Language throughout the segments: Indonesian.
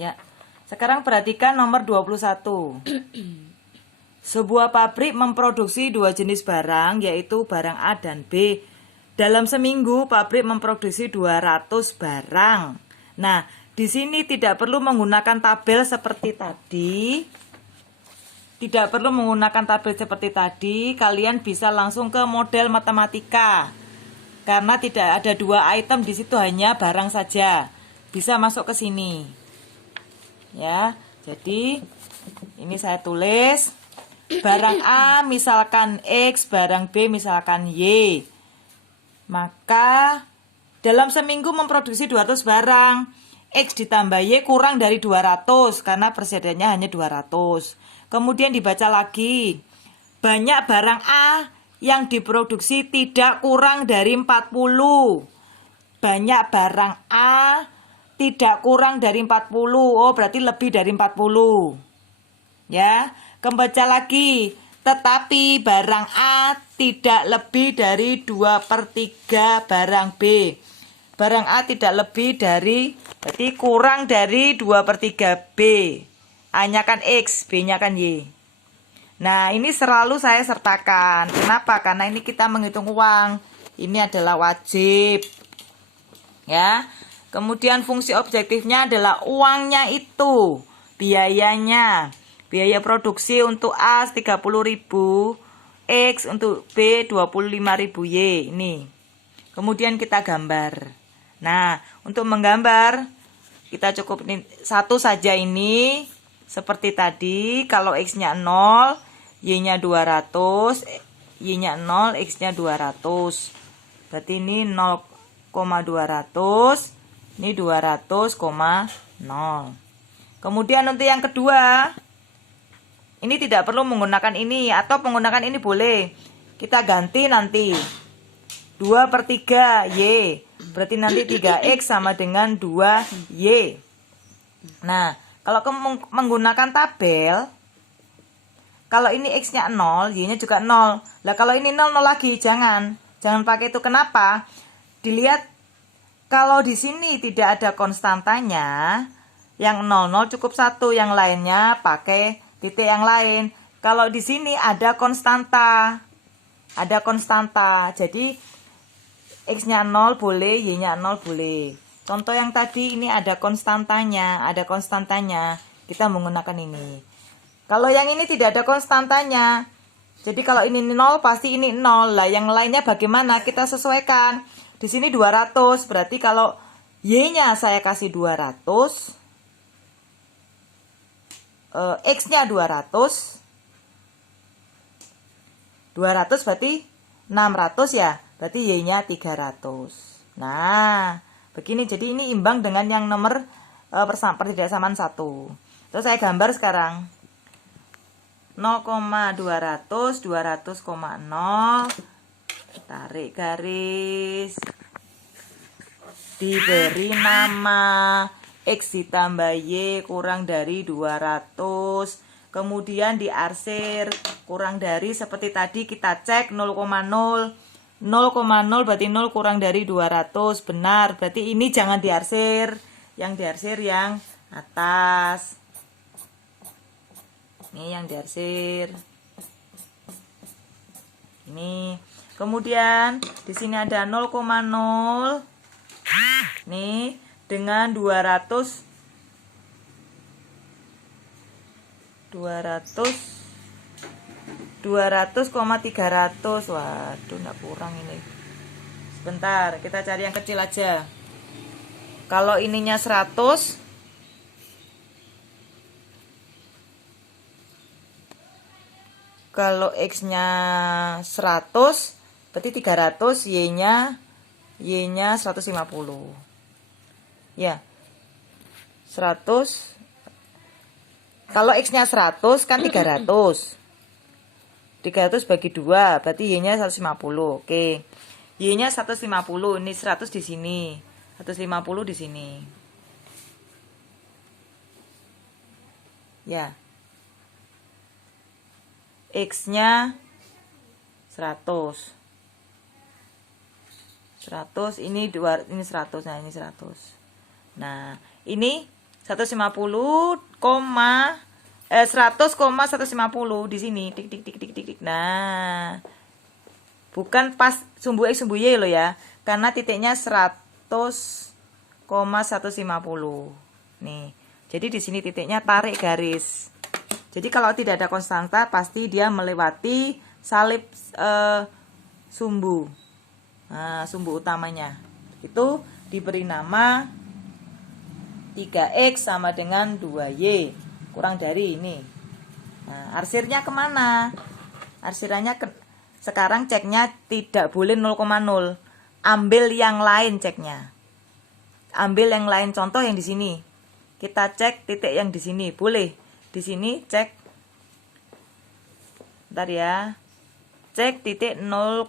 Ya. Sekarang perhatikan nomor 21. Sebuah pabrik memproduksi dua jenis barang, yaitu barang A dan B. Dalam seminggu, pabrik memproduksi 200 barang. Nah, di sini tidak perlu menggunakan tabel seperti tadi. Tidak perlu menggunakan tabel seperti tadi. Kalian bisa langsung ke model matematika. Karena tidak ada dua item di situ, hanya barang saja. Bisa masuk ke sini. Ya, jadi ini saya tulis barang A misalkan X, barang B misalkan Y. Maka dalam seminggu memproduksi 200 barang. X ditambah Y kurang dari 200 karena persediaannya hanya 200. Kemudian dibaca lagi. Banyak barang A yang diproduksi tidak kurang dari 40. Banyak barang A tidak kurang dari 40. Oh, berarti lebih dari 40. Ya, kebaca lagi. Tetapi barang A tidak lebih dari 2/3 barang B. Barang A tidak lebih dari, berarti kurang dari 2/3 B. A-nya kan X, B-nya kan Y. Nah, ini selalu saya sertakan. Kenapa? Karena ini kita menghitung uang. Ini adalah wajib. Ya. Kemudian fungsi objektifnya adalah uangnya itu, biayanya. Biaya produksi untuk A 30.000, X untuk B 25.000 Y. Ini. Kemudian kita gambar. Nah, untuk menggambar kita cukup satu saja ini. Seperti tadi, kalau X-nya 0, Y-nya 200, Y-nya 0, X-nya 200. Berarti ini 0,200, ini 200,0. Kemudian untuk yang kedua, ini tidak perlu menggunakan ini, atau menggunakan ini boleh. Kita ganti nanti. 2/3 Y. Berarti nanti 3X sama dengan 2Y. Nah, kalau menggunakan tabel, kalau ini X-nya 0, Y-nya juga 0. Lah kalau ini 0, 0 lagi, jangan pakai itu. Kenapa? Dilihat, kalau di sini tidak ada konstantanya, yang 00 cukup 1, yang lainnya pakai titik yang lain. Kalau di sini ada konstanta. Jadi X-nya 0 boleh, Y-nya 0 boleh. Contoh yang tadi ini ada konstantanya. Kita menggunakan ini. Kalau yang ini tidak ada konstantanya. Jadi kalau ini 0 pasti ini 0. Lah yang lainnya bagaimana? Kita sesuaikan. Di sini 200. Berarti kalau Y-nya saya kasih 200. X-nya 200. 200 berarti 600 ya. Berarti Y-nya 300. Nah, begini. Jadi ini imbang dengan yang nomor pertidaksamaan 1. Terus saya gambar sekarang. 0,200, 200,0. Tarik garis. Diberi nama X ditambah Y kurang dari 200. Kemudian diarsir kurang dari, seperti tadi kita cek 0,0. 0,0 berarti 0 kurang dari 200. Benar, berarti ini jangan diarsir. Yang diarsir yang atas. Ini yang diarsir. Ini. Kemudian di sini ada 0,0. Nih, dengan 200. 200,300. Waduh, enggak kurang ini. Sebentar, kita cari yang kecil aja. Kalau ininya 100, kalau X-nya 100, berarti 300, Y-nya 150. Ya. 100. Kalau X-nya 100 kan 300. 300 bagi 2, berarti Y-nya 150. Oke. Y-nya 150, ini 100 di sini. 150 di sini. Ya. X-nya 100. 100, ini 2, ini 100. Nah, ini 100. Nah, ini 100,150 di sini. Tik tik tik tik tik tik. Nah, bukan pas sumbu X sumbu Y loh ya. Karena titiknya 100,150. Nih. Jadi di sini titiknya tarik garis. Jadi kalau tidak ada konstanta pasti dia melewati salib sumbu. Nah, sumbu utamanya. Itu diberi nama 3X sama dengan 2Y. Kurang dari ini. Nah, arsirnya kemana? Arsirnya sekarang ceknya tidak boleh 0,0. Ambil yang lain ceknya. Ambil yang lain, contoh yang di sini. Kita cek titik yang di sini. Boleh. Di sini cek. Bentar ya. Cek titik 0,100.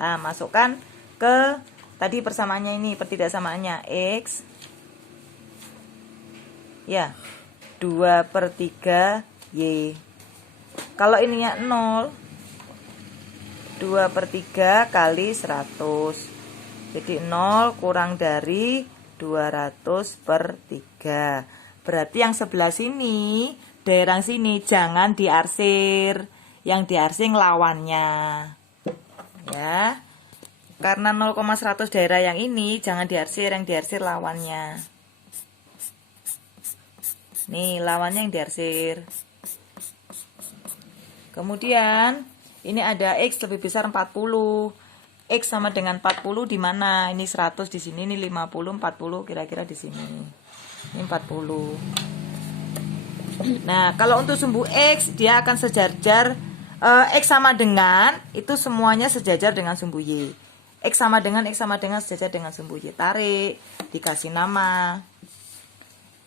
Nah, masukkan ke tadi persamaannya ini, pertidaksamaannya X ya 2/3 Y. Kalau ininya 0, 2/3 kali 100. Jadi 0 kurang dari 200/3. Berarti yang sebelah sini, daerah sini jangan diarsir. Yang diarsir lawannya. Ya. Karena 0,100 daerah yang ini jangan diarsir, yang diarsir lawannya. Nih, lawannya yang diarsir. Kemudian ini ada X lebih besar 40. X sama dengan 40 di mana? Ini 100 di sini, ini 50, 40 kira-kira di sini. Ini 40. Nah, kalau untuk sumbu X dia akan sejajar. X sama dengan itu semuanya sejajar dengan sumbu Y. X sama dengan sejajar dengan sumbu Y. Tarik, dikasih nama.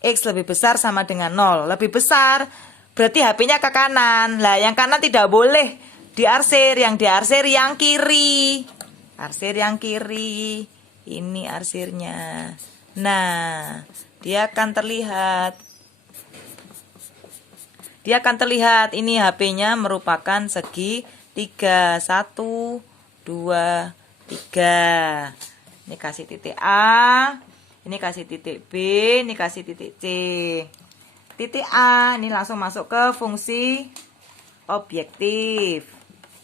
X lebih besar sama dengan 0. Lebih besar berarti HP-nya ke kanan. Lah, yang kanan tidak boleh diarsir, yang diarsir yang kiri. Arsir yang kiri. Ini arsirnya. Nah, dia akan terlihat. Dia akan terlihat ini HP-nya merupakan segi 3, 1, 2, 3. Ini kasih titik A, ini kasih titik B, ini kasih titik C. Titik A ini langsung masuk ke fungsi objektif.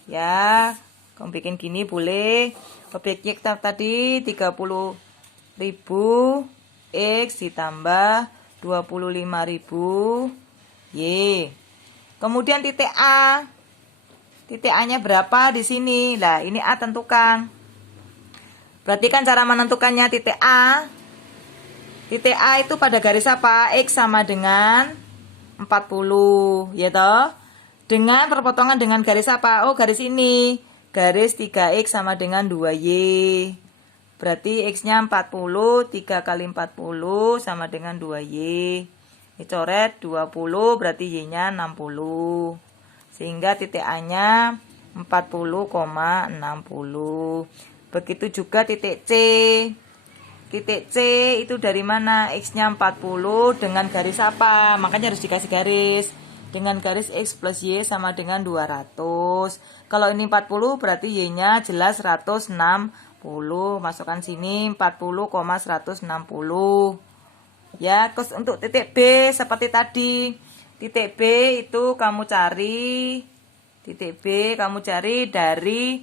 Ya, kamu bikin gini boleh. Objektif tadi 30.000 X ditambah 25.000 Y. Kemudian titik A. Titik A-nya berapa di sini? Nah, ini A tentukan. Perhatikan cara menentukannya titik A. Titik A itu pada garis apa? X sama dengan 40, ya toh? Dengan perpotongan dengan garis apa? Oh, garis ini. Garis 3X sama dengan 2Y. Berarti X-nya 40, 3 kali 40 sama dengan 2Y. Dicoret 20 berarti Y-nya 60. Sehingga titik A-nya 40,60. Begitu juga titik C. Titik C itu dari mana? X-nya 40 dengan garis apa? Makanya harus dikasih garis. Dengan garis X plus Y sama dengan 200. Kalau ini 40 berarti Y-nya jelas 160. Masukkan sini 40,160. Ya, terus untuk titik B seperti tadi. Titik B itu kamu cari. Titik B kamu cari dari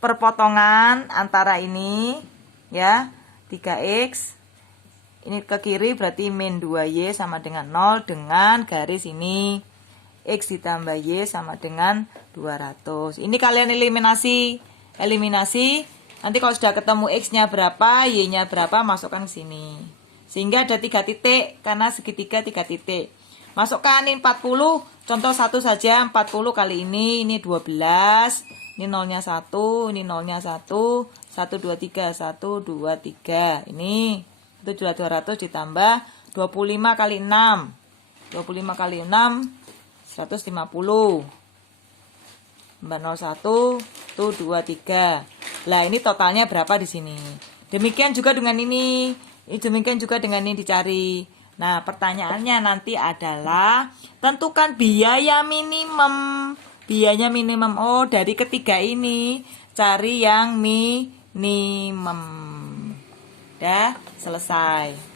perpotongan antara ini. Ya, 3X. Ini ke kiri berarti min 2Y sama dengan 0. Dengan garis ini. X ditambah Y sama dengan 200. Ini kalian eliminasi. Eliminasi. Nanti kalau sudah ketemu X-nya berapa, Y-nya berapa, masukkan ke sini. Sehingga ada 3 titik, karena segitiga 3 titik. Masukkan ini 40, contoh 1 saja, 40 kali ini 12. Ini nolnya 1, ini nolnya 1, 1, 2, 3, 1, 2, 3. Ini, itu sudah 200 ditambah 25 kali 6. 25 kali 6, 150. Tambah 01, tuh 2, 3. Lah, ini totalnya berapa di sini? Demikian juga dengan ini. Demikian juga dengan ini dicari. Nah, pertanyaannya nanti adalah tentukan biaya minimum. Biayanya minimum. Oh, dari ketiga ini cari yang minimum. Dah, selesai.